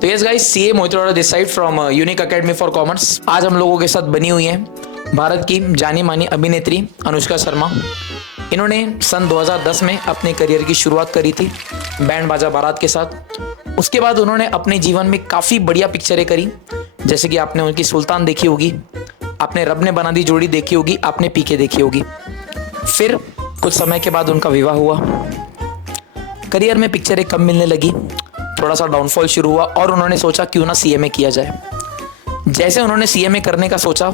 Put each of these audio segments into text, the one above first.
तो yes guys, CA Mohit Arora this side from unique academy for commerce. आज हम लोगों के साथ बनी हुई है भारत की जानी मानी अभिनेत्री अनुष्का शर्मा। इन्होंने सन 2010 में अपने करियर की शुरुआत करी थी बैंड बाजा बारात के साथ। उसके बाद उन्होंने अपने जीवन में काफ़ी बढ़िया पिक्चरें करी, जैसे कि आपने उनकी सुल्तान देखी होगी, आपने रब ने बना दी जोड़ी देखी होगी, आपने पीके देखी होगी। फिर कुछ समय के बाद उनका विवाह हुआ, करियर में पिक्चरें कम मिलने लगी, थोड़ा सा डाउनफॉल शुरू हुआ और उन्होंने सोचा क्यों ना सीएमए किया जाए। जैसे उन्होंने सीएमए करने का सोचा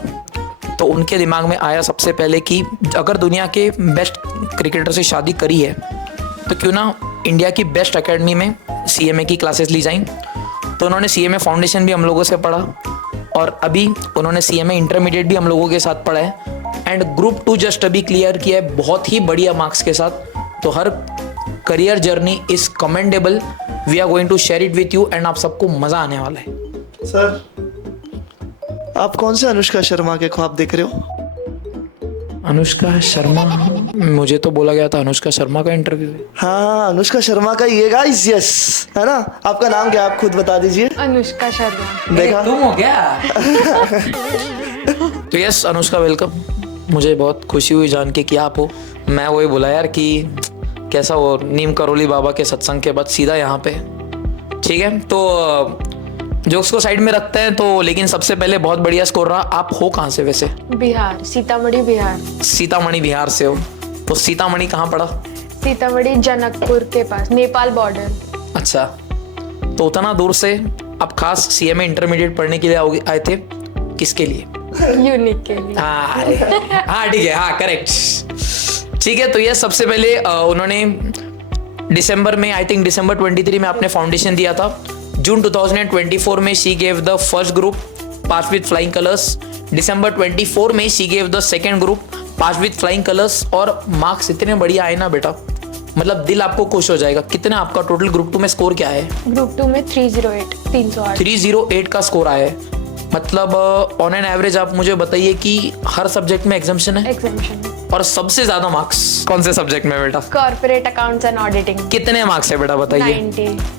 तो उनके दिमाग में आया सबसे पहले कि अगर दुनिया के बेस्ट क्रिकेटर से शादी करी है तो क्यों ना इंडिया की बेस्ट एकेडमी में सीएमए की क्लासेस ली जाएं। तो उन्होंने सीएमए फाउंडेशन भी हम लोगों से पढ़ा और अभी उन्होंने सीएमए इंटरमीडिएट भी हम लोगों के साथ पढ़ा है एंड ग्रुप 2 जस्ट अभी क्लियर किया है बहुत ही बढ़िया मार्क्स के साथ। तो हर career journey is commendable, we are going to share it with you and आप सबको मजा आने वाला है। सर, आप कौन से अनुष्का शर्मा के ख्वाब देख रहे हो? अनुष्का शर्मा? मुझे तो बोला गया था अनुष्का शर्मा का इंटरव्यू है। हाँ, अनुष्का शर्मा का ये गाइस, यस, है ना? आपका नाम क्या, आप खुद बता दीजिए। अनुष्का शर्मा। देखा? तुम हो क्या? तो यस अनुष्का, वेलकम। मुझे बहुत खुशी हुई जान के कि आप हो। मैं वही बोला यार कि कैसा हो, नीम करोली बाबा के सत्संग के बाद सीधा यहाँ पे। ठीक है, तो जोक्स को साइड में रखते हैं। तो लेकिन सबसे पहले बहुत बढ़िया स्कोर रहा। आप हो कहाँ से वैसे? बिहार, सीतामढ़ी बिहार। सीतामढ़ी बिहार से हो? तो सीतामढ़ी कहाँ पड़ा? सीतामढ़ी जनकपुर के पास, नेपाल बॉर्डर। अच्छा, तो उतना दूर से आप खास सीएमए इंटरमीडिएट पढ़ने के लिए आए थे, किसके लिए? यूनिक के लिए। हाँ ठीक है, हाँ करेक्ट। ठीक है, तो ये सबसे पहले उन्होंने दिसंबर में, आई थिंक दिसंबर 23 में आपने फाउंडेशन दिया था। जून 2024 में she gave the first group, pass with flying colours. दिसंबर 24 में she gave the second group, pass with flying colours. और मार्क्स इतने बढ़िया आए ना बेटा, मतलब दिल आपको खुश हो जाएगा। कितना आपका टोटल ग्रुप 2 में स्कोर क्या है? ग्रुप 2 में 308 308 का स्कोर आया है। मतलब ऑन एन एवरेज आप मुझे बताइए कि हर सब्जेक्ट में एग्जाम्शन है? एग्जाम्शन। और सबसे ज्यादा मार्क्स कौन से सब्जेक्ट में बेटा? Corporate accounts and auditing. कितने मार्क्स है बेटा बताइए?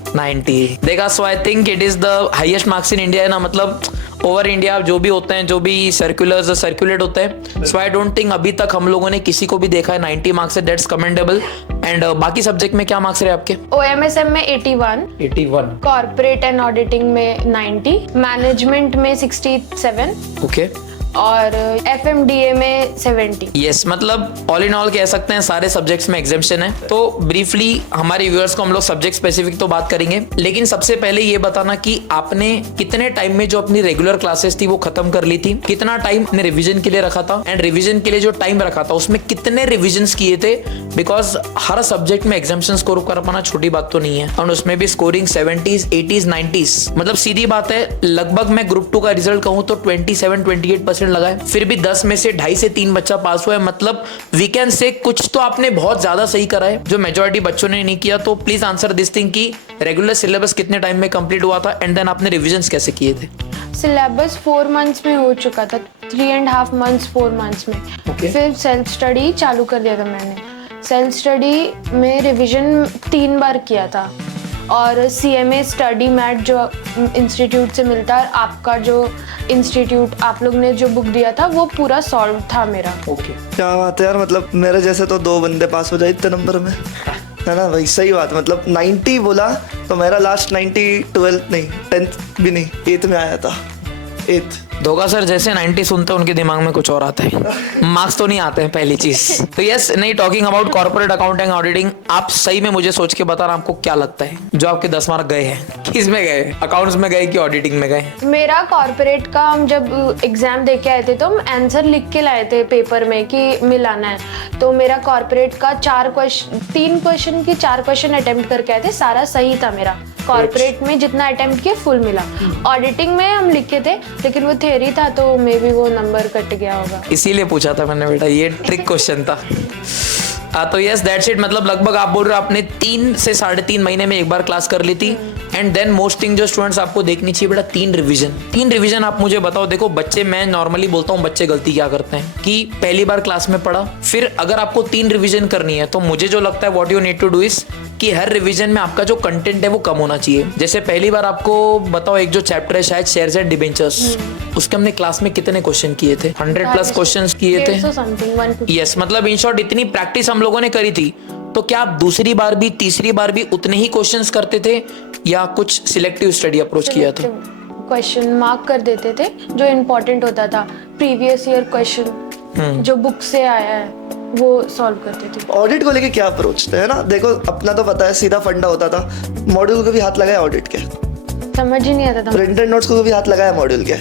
90। देखा, so I think it is the highest marks in India है ना, मतलब ओवर इंडिया जो भी होते हैं, जो भी सर्कुलर्स सर्कुलेट होते हैं। सो आई डोंट थिंक अभी तक हम लोगों ने किसी को भी देखा है 90 मार्क्स है, दैट्स कमेंडेबल। एंड बाकी सब्जेक्ट में क्या मार्क्स रहे आपके? ओएमएसएम में 81, कॉर्पोरेट एंड ऑडिटिंग में 90, मैनेजमेंट में 67 ओके, और एफएमडीए में 70। यस, मतलब ऑल इन ऑल कह सकते हैं सारे सब्जेक्ट्स में एग्जाम्शन है। तो ब्रीफली हमारे व्यूअर्स को हम लोग सब्जेक्ट स्पेसिफिक तो बात करेंगे, लेकिन सबसे पहले ये बताना कि आपने कितने टाइम में जो अपनी रेगुलर क्लासेस थी वो खत्म कर ली थी, कितना टाइम अपने रिवीजन के लिए रखा था, एंड रिवीजन के लिए जो टाइम रखा था उसमें कितने रिविजन्स किए थे? बिकॉज हर सब्जेक्ट में एग्जाम्शन स्कोर कर पाना छोटी बात तो नहीं है, और उसमें भी स्कोरिंग 70s, 80s, 90s। मतलब सीधी बात है, लगभग मैं ग्रुप 2 का रिजल्ट कहूँ तो 27-28% लगा है। फिर भी 10 में से 2.5 से 3 बच्चा पास हुआ है। मतलब वी कैन से कुछ तो आपने बहुत ज्यादा सही करा है जो मेजॉरिटी बच्चों ने नहीं किया। तो प्लीज आंसर दिस थिंग कि रेगुलर सिलेबस कितने टाइम में कंप्लीट हुआ था एंड देन आपने रिविजन्स कैसे किए थे? सिलेबस 4 मंथ्स में हो चुका था, 3.5 मंथ्स 4 मंथ्स में। Okay. फिर सेल्फ स्टडी चालू कर दिया था मैंने। सेल्फ स्टडी में रिवीजन 3 बार किया था, और सीएमए स्टडी मैट जो इंस्टीट्यूट से मिलता है, आपका जो इंस्टीट्यूट आप लोग ने जो बुक दिया था वो पूरा सॉल्व था मेरा। ओके, क्या बात है यार, मतलब मेरे जैसे तो 2 बंदे पास हो जाए इतने नंबर में, है ना भाई? सही बात, मतलब 90 बोला तो मेरा लास्ट 90 12th नहीं, 10th भी नहीं, 8th में आया था, 8th। धोखा सर जैसे 90 सुनते हैं उनके दिमाग में कुछ और आता है, मार्क्स तो नहीं आते हैं पहली चीज। तो यस, नहीं, talking about corporate accounting auditing, आप सही में मुझे सोच के बताना आपको क्या लगता है जो आपके 10 मार्क गए हैं, किस में गए? अकाउंट्स में गए कि ऑडिटिंग में गए? मेरा कॉर्पोरेट का, हम जब एग्जाम दे के आए थे तो हम आंसर लिख के लाए थे पेपर में कि मिलाना है। तो मेरा कॉर्पोरेट का 3 क्वेश्चन की 4 क्वेश्चन अटेम्प्ट करके आए थे, सारा सही था मेरा। कॉर्पोरेट में जितना अटेम्प्ट किया फुल मिला। ऑडिटिंग में हम लिखे थे लेकिन वो थ्योरी था तो मे बी वो नंबर कट गया होगा, इसीलिए पूछा था मैंने बेटा, ये ट्रिक क्वेश्चन था। तो यस, दैट्स इट। मतलब लगभग आप बोल रहे हो आपने 3 से 3.5 महीने में एक बार क्लास कर ली थी एंड देन मोस्ट थिंग जो स्टूडेंट्स आपको देखनी चाहिए बेटा, 3 रिवीजन आप मुझे बताओ। देखो बच्चे, मैं नॉर्मली बोलता हूँ बच्चे गलती क्या करते हैं कि पहली बार क्लास में पढ़ा, फिर अगर आपको 3 रिवीजन करनी है तो मुझे जो लगता है what you need to do is कि हर रिवीजन में आपका जो कंटेंट है वो कम होना चाहिए। जैसे पहली बार आपको बताओ, एक जो चैप्टर है शायद शेयर्स एंड डिबेंचर्स, उसके हमने क्लास में कितने क्वेश्चन किए थे? 100+ क्वेश्चन किए थे। यस, मतलब इन शॉर्ट इतनी प्रैक्टिस हम लोगों ने करी थी। तो क्या आप दूसरी बार भी तीसरी बार भी उतने ही क्वेश्चंस करते थे या कुछ सिलेक्टिव स्टडी अप्रोच किया था? क्वेश्चन मार्क कर देते थे जो इम्पोर्टेंट होता था, प्रीवियस ईयर क्वेश्चन जो बुक से आया है वो सॉल्व करते थे। ऑडिट को लेके क्या अप्रोच है ना, देखो अपना तो पता है सीधा फंडा होता था। मॉड्यूल को भी हाथ लगाया ऑडिट के, समझ ही नहीं आता था। प्रिंटेड नोट्स को भी हाथ लगाया मॉड्यूल के,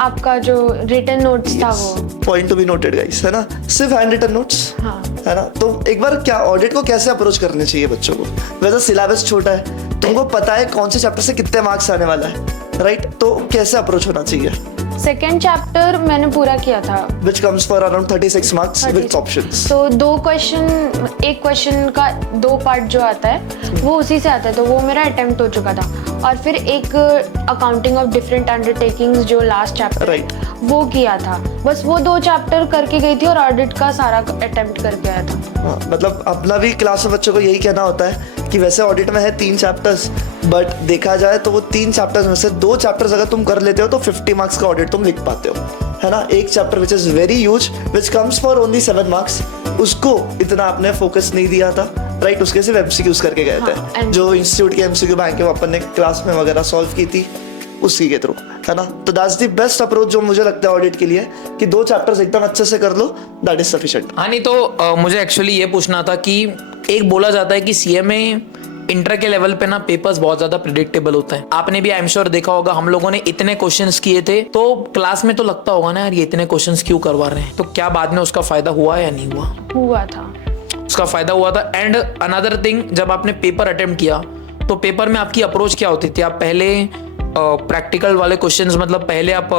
आपका जो रिटन नोट्स था वो point to be noted guys, है ना, सिर्फ हैंड रिटन नोट्स। हाँ। है ना, तो एक बार क्या ऑडिट को कैसे अप्रोच करने चाहिए बच्चों को? वैसे सिलेबस छोटा है, तुमको पता है कौन से चैप्टर से कितने मार्क्स आने वाला है, राइट? तो कैसे अप्रोच होना चाहिए? सेकेंड चैप्टर मैंने पूरा किया था, which comes for around 36 marks with options. तो 2 क्वेश्चन, एक क्वेश्चन का 2 पार्ट जो आता है वो उसी से आता है, तो वो मेरा अटेम्प्ट हो चुका था। और फिर एक अकाउंटिंग ऑफ डिफरेंट अंडरटेकिंग्स जो लास्ट चैप्टर Right. वो किया था। बस वो 2 चैप्टर करके गई थी और ऑडिट का सारा अटेम्प्ट करके आया था। हाँ, मतलब अपना भी क्लास में बच्चों को यही कहना होता है कि वैसे ऑडिट में है 3 चैप्टर्स, बट देखा जाए तो वो 3 चैप्टर्स में से 2 चैप्टर्स अगर तुम कर लेते हो तो 50 मार्क्स का ऑडिट तुम लिख पाते हो, है ना। एक chapter which is very huge which comes for only 7 marks, उसको इतना आपने फोकस नहीं दिया था, राइट? उसके सिर्फ एमसीक्यूज करके गए थे। हाँ, जो इंस्टीट्यूट के एमसीक्यू बैंक है वो अपन ने क्लास में वगैरह सॉल्व की थी उसी के थ्रू, है ना। तो दैट्स द बेस्ट अप्रोच जो मुझे लगता है ऑडिट के लिए, कि 2 चैप्टर्स एकदम अच्छे से कर लो, दैट इज सफिशिएंट। हाँ, नहीं तो मुझे एक्चुअली ये पूछना था कि एक बोला जाता है कि सीएमए इंटर के लेवल पे ना पेपर्स बहुत ज्यादा प्रिडिक्टेबल होते हैं। आपने भी आई एम श्योर देखा होगा, हम लोगों ने इतने क्वेश्चंस किए थे तो क्लास में तो लगता होगा ना यार ये इतने क्वेश्चंस क्यों करवा रहे हैं। तो क्या बाद में उसका फायदा हुआ या नहीं हुआ? हुआ था, उसका फायदा हुआ था। एंड अनदर थिंग, जब आपने पेपर अटेम्प्ट किया तो पेपर में आपकी अप्रोच क्या होती थी? आप पहले प्रैक्टिकल वाले क्वेश्चंस, मतलब पहले आप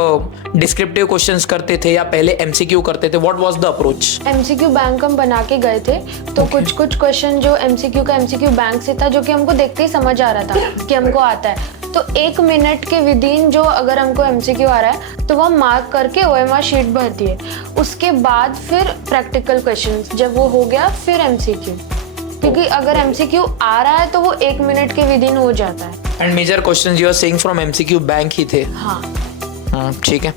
डिस्क्रिप्टिव क्वेश्चंस करते थे या पहले एमसीक्यू करते थे? What was the approach? MCQ bank हम बना के गए थे, तो कुछ क्वेश्चन जो एमसीक्यू बैंक से था, जो कि हमको देखते ही समझ आ रहा था कि हमको आता है। तो 1 मिनट के विदिन जो अगर हमको एमसीक्यू आ रहा है तो वो मार्क करके ओएमआर शीट भर दिए। उसके बाद फिर प्रैक्टिकल क्वेश्चंस जब वो हो गया फिर एमसीक्यू, क्योंकि अगर एमसीक्यू आ रहा है तो वो 1 मिनट के विदिन हो जाता है। And major questions you are saying from MCQ bank ही थे? हाँ, ठीक है,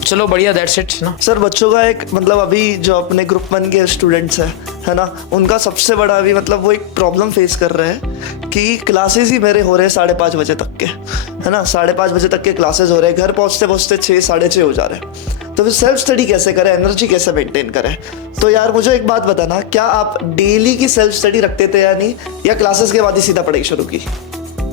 चलो बढ़िया, दैट्स इट ना। सर बच्चों का एक मतलब अभी जो अपने ग्रुप 1 के स्टूडेंट्स है ना, उनका सबसे बड़ा अभी मतलब वो एक प्रॉब्लम फेस कर रहे हैं कि क्लासेस ही मेरे हो रहे हैं 5:30 बजे तक के, है ना। 5:30 बजे तक के क्लासेस हो रहे हैं, घर पहुँचते पहुँचते 6 साढ़े 6 हो जा रहे हैं। तो फिर सेल्फ स्टडी कैसे करें, एनर्जी कैसे मेंटेन करें? तो यार मुझे एक बात बताना, क्या आप डेली की सेल्फ स्टडी रखते थे या नहीं, या क्लासेस के बाद ही सीधा पढ़ाई शुरू की?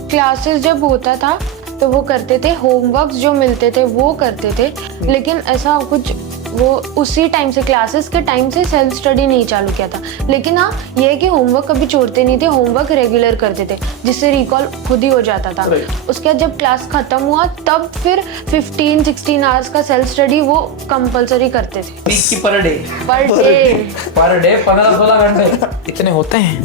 क्लासेस जब होता था तो वो करते थे, होमवर्क जो मिलते थे वो करते थे, लेकिन ऐसा कुछ वो उसी टाइम से, क्लासेस के टाइम से सेल्फ स्टडी नहीं चालू किया था। लेकिन हाँ, ये है कि होमवर्क कभी छोड़ते नहीं थे, होमवर्क रेगुलर करते थे जिससे रिकॉल खुद ही हो जाता था। उसके बाद जब क्लास खत्म हुआ तब फिर 15-16 आवर्स का सेल्फ स्टडी वो कंपलसरी करते थे। वीक की पर डे? पर डे 15-16 घंटे इतने होते हैं?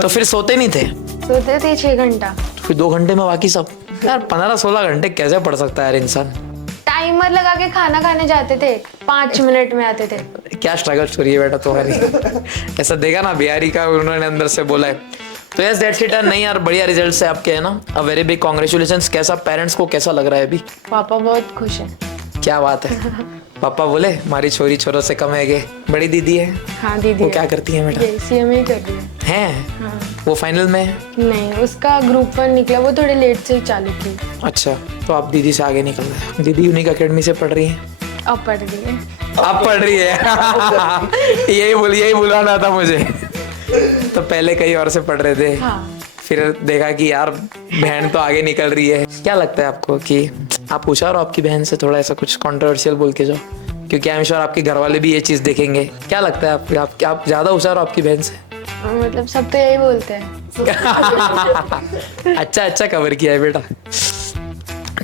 तो फिर सोते नहीं थे? सोते थे 6 घंटा, फिर 2 घंटे में बाकी सब। यार 15-16 घंटे कैसे पढ़ सकता है यार इंसान? टाइमर लगा के खाना खाने जाते थे, 5 मिनट में आते थे। क्या स्ट्रगल स्टोरी है बेटा तुम्हारी। ऐसा देखा ना बिहारी का, उन्होंने अंदर से बोला है। तो यस दैट्स इट। नहीं यार, बढ़िया रिजल्ट्स है आपके, है ना। A very big congratulations. कैसा पेरेंट्स को कैसा लग रहा है अभी? पापा बहुत खुश है। क्या बात है। पापा बोले हमारी छोरी छोरों से कम है। बड़ी दीदी है? हाँ दीदी। वो क्या करती है बेटा? सीएमए कर रही है। हाँ। वो फाइनल में है? नहीं, उसका ग्रुप 1 निकला, वो थोड़े लेट से ही चालू की। अच्छा, तो आप दीदी से आगे निकल रहे? दीदी यूनिक अकेडमी से पढ़ रही है? अब पढ़ रही है। अब पढ़ रही है। यही बुलाना था मुझे। तो पहले कहीं और से पढ़ रहे थे? हाँ। फिर देखा कि यार बहन तो आगे निकल रही है। क्या लगता है आपको कि आप पूछा और आपकी बहन से थोड़ा ऐसा कुछ कंट्रोवर्शियल बोल के जाओ, क्योंकि आई एम श्योर आपके घर वाले भी ये चीज देखेंगे। क्या लगता है आप ज्यादा होशियार हो आपकी बहन से? मतलब सब तो यही बोलते हैं। अच्छा कवर किया है बेटा।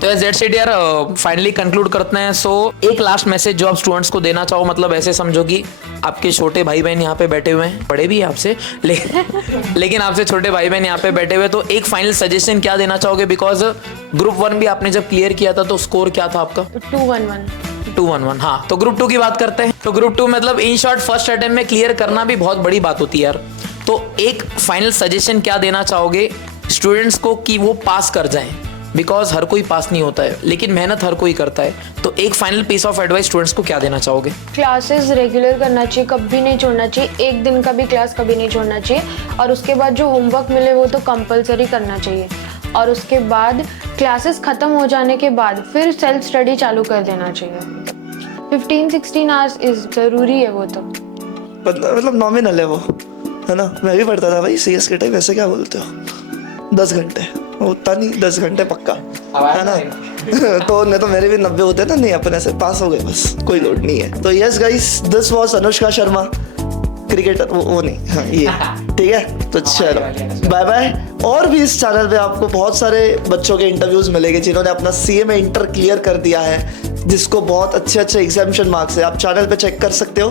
तो एज दैट्स इट यार, फाइनली कंक्लूड करते हैं. सो एक लास्ट मैसेज जो आप स्टूडेंट्स को देना चाहो, मतलब ऐसे समझो कि आपके छोटे भाई बहन यहाँ पे बैठे हुए हैं, बड़े भी हैं आपसे, लेकिन आपसे छोटे भाई बहन यहाँ पे बैठे हुए, तो एक फाइनल सजेशन क्या देना चाहोगे? बिकॉज ग्रुप 1 भी आपने जब क्लियर किया था तो स्कोर क्या था आपका? 211. हाँ, तो ग्रुप 2 की बात करते हैं. तो ग्रुप 2 मतलब इन शॉर्ट फर्स्ट अटेम्प्ट में क्लियर करना भी बहुत बड़ी बात होती है यार. तो एक फाइनल सजेशन क्या देना चाहोगे स्टूडेंट्स को कि वो पास कर जाएं? बिकॉज हर कोई पास नहीं होता है, लेकिन मेहनत हर कोई करता है. तो एक final piece of advice students को क्या देना चाहोगे? क्लासेस रेगुलर करना चाहिए, कभी नहीं छोड़ना चाहिए, एक दिन का भी क्लास कभी नहीं छोड़ना चाहिए. और उसके बाद जो होमवर्क मिले वो तो कंपलसरी करना चाहिए. और उसके बाद क्लासेस ख़त्म हो जाने के बाद फिर सेल्फ स्टडी चालू कर देना चाहिए. 15-16 आवर्स इज ज़रूरी है वो तो. मतलब नॉमिनल है वो, है ना. मैं भी पढ़ता था भाई CS के टाइम. वैसे क्या बोलते हो, 10 घंटे उतना नहीं, 10 घंटे पक्का, है ना. तो नहीं तो मेरे भी 90 होते ना. नहीं, अपने से पास हो गए बस, कोई लोड नहीं है. तो yes guys, this was Anushka Sharma, cricketer. वो नहीं, हाँ ये ठीक है. तो चलो बाय बाय. और भी इस चैनल पे आपको बहुत सारे बच्चों के इंटरव्यूज मिलेंगे जिन्होंने अपना CA में इंटर क्लियर कर दिया है, जिसको बहुत अच्छे एग्जामिनेशन मार्क्स है. आप चैनल पे चेक कर सकते हो.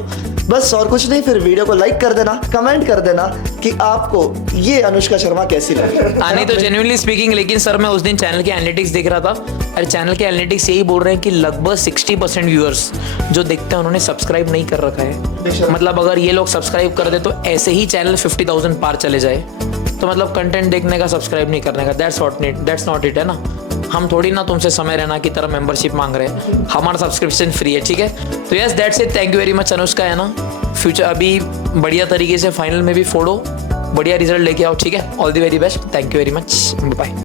बस और कुछ नहीं. फिर वीडियो को लाइक कर देना, कमेंट कर देना कि आपको ये अनुष्का शर्मा कैसी लगी. नहीं तो जेन्युइनली स्पीकिंग, लेकिन सर मैं उस दिन चैनल के एनालिटिक्स देख रहा था. अरे चैनल के एनालिटिक्स यही बोल रहे हैं कि लगभग 60% व्यूअर्स जो देखते हैं उन्होंने सब्सक्राइब नहीं कर रखा है. मतलब अगर ये लोग सब्सक्राइब कर दे तो ऐसे ही चैनल 50,000 पार चले जाए. तो मतलब कंटेंट देखने का, सब्सक्राइब नहीं करने का, दैट्स नॉट इट, है ना. हम थोड़ी ना तुमसे समय रहना की तरह मेंबरशिप मांग रहे हैं. हमारा सब्सक्रिप्शन फ्री है, ठीक है. तो yes that's it. Thank you very much Anushka, है ना. फ्यूचर अभी बढ़िया तरीके से फाइनल में भी फोड़ो, बढ़िया रिजल्ट लेके आओ, ठीक है. All the very best. Thank you very much. Bye.